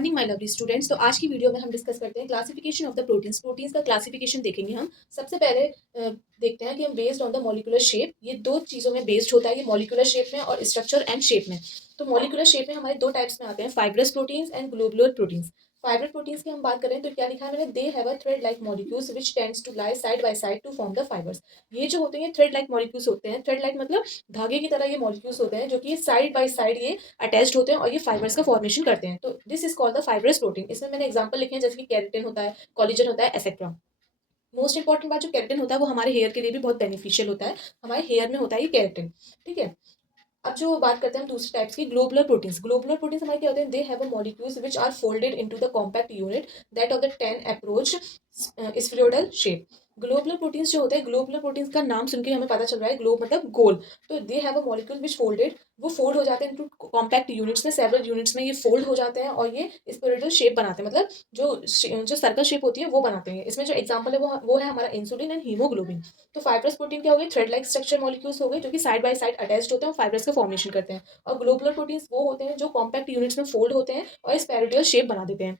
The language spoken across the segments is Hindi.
Morning my lovely students. तो आज की वीडियो में हम डिस्कस करते हैं classification of the proteins. Proteins का क्लासिफिकेशन देखेंगे हम। सबसे पहले देखते हैं कि हम based on the molecular shape, ये दो चीज़ों में बेस्ड होता है, ये मॉलिक्यूलर शेप में और स्ट्रक्चर एंड शेप में। तो मॉलिक्यूलर शेप में हमारे दो टाइप्स में आते हैं, fibrous proteins and globular proteins. Fibrous proteins की हम बात करें तो क्या लिखा है मैंने, they have a thread like molecules which tends to lie side by side to form the fibres. ये जो होते हैं थ्रेड लाइक मॉलिक्यूल्स होते हैं। थ्रेड लाइक मतलब धागे की तरह ये मॉलिक्यूल्स होते हैं जो कि साइड बाय साइड ये अटैच्ड होते हैं और ये फाइबर्स का फॉर्मेशन करते हैं। तो this is called the fibrous protein. इसमें मैंने एग्जांपल लिखे हैं जैसे कि केराटिन होता है, कोलेजन होता है, एक्सेट्रा। मोस्ट इंपॉर्टेंट बात, जो केराटिन होता है वो हमारे हेयर के लिए भी बहुत बेनिफिशियल होता है। हमारे हेयर में होता है ये केराटिन। ठीक है। अब जो बात करते हैं हम दूसरे टाइप्स की, ग्लोबुलर प्रोटीन्स। ग्लोबुलर प्रोटीन्स हमारे क्या होते हैं, they have a molecules which are folded into the compact unit that of the 10 approach spheroidal shape. Globular proteins जो होते हैं, ग्लोबुलर प्रोटीन्स का नाम सुन के हमें पता चल रहा है ग्लोब मतलब गोल। तो दे have a molecule which folded, वो फोल्ड हो जाते हैं इनटू कॉम्पैक्ट यूनिट्स में, सेवरल यूनिट्स में ये फोल्ड हो जाते हैं और ये स्फीरोइडल शेप बनाते हैं, मतलब जो सर्कल शेप होती है वो बनाते हैं। इसमें जो एग्जांपल है वो है हमारा इंसुलिन एंड हीमोग्लोबिन। तो फाइब्रस प्रोटीन क्या हो गए, थ्रेड लाइक स्ट्रक्चर मॉलिक्यूल्स हो गए जो कि साइड बाय साइड अटैच्ड होते हैं और फाइब्रस का फॉर्मेशन करते हैं। और ग्लोबुलर प्रोटीन्स वो होते हैं जो कॉम्पैक्ट यूनिट्स में फोल्ड होते हैं और स्पेरिडियल शेप बना देते हैं।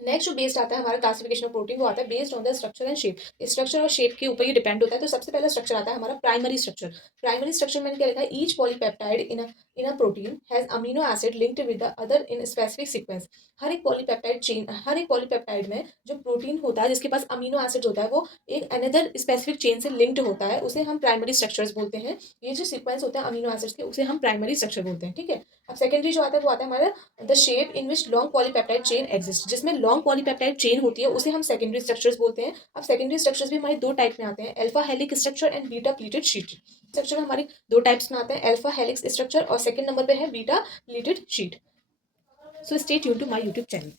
नेक्स्ट जो बेस्ड आता है हमारा क्लासिफिकेशन ऑफ प्रोटीन, वो आता है based on the structure and shape. Structure और शेप के ऊपर ये डिपेंड होता है। तो सबसे पहला स्ट्रक्चर आता है हमारा प्राइमरी स्ट्रक्चर। प्राइमरी स्ट्रक्चर में क्या लिखा है, each polypeptide in a protein has amino acid linked with the other in specific sequence. हर एक पॉलीपेप्टाइड चेन, हर एक पॉलीपेप्टाइड में जो प्रोटीन होता है जिसके पास अमीनो एसिड होता है वो एक अनदर स्पेसिफिक चेन से लिंक्ड होता है, उसे हम प्राइमरी स्ट्रक्चर्स बोलते हैं। ये जो सीक्वेंस होता है अमीनो एसिड्स के, उसे हम प्राइमरी स्ट्रक्चर बोलते हैं। ठीक है। अब सेकेंडरी जो आता है वो आता है हमारा the shape in which long polypeptide chain exist. जिसमें लॉन्ग पॉलीपेप्टाइड चेन होती है उसे हम सेकेंडरी स्ट्रक्चर्स बोलते हैं। अब सेकेंडरी स्ट्रक्चर्स भी हमारे दो टाइप में आते हैं, alpha helic structure and beta pleated sheet. Structure हमारे दो टाइप्स में आते हैं, अल्फा हेलिक्स स्ट्रक्चर और सेकंड नंबर पे है beta pleated sheet. So stay tune to my YouTube channel.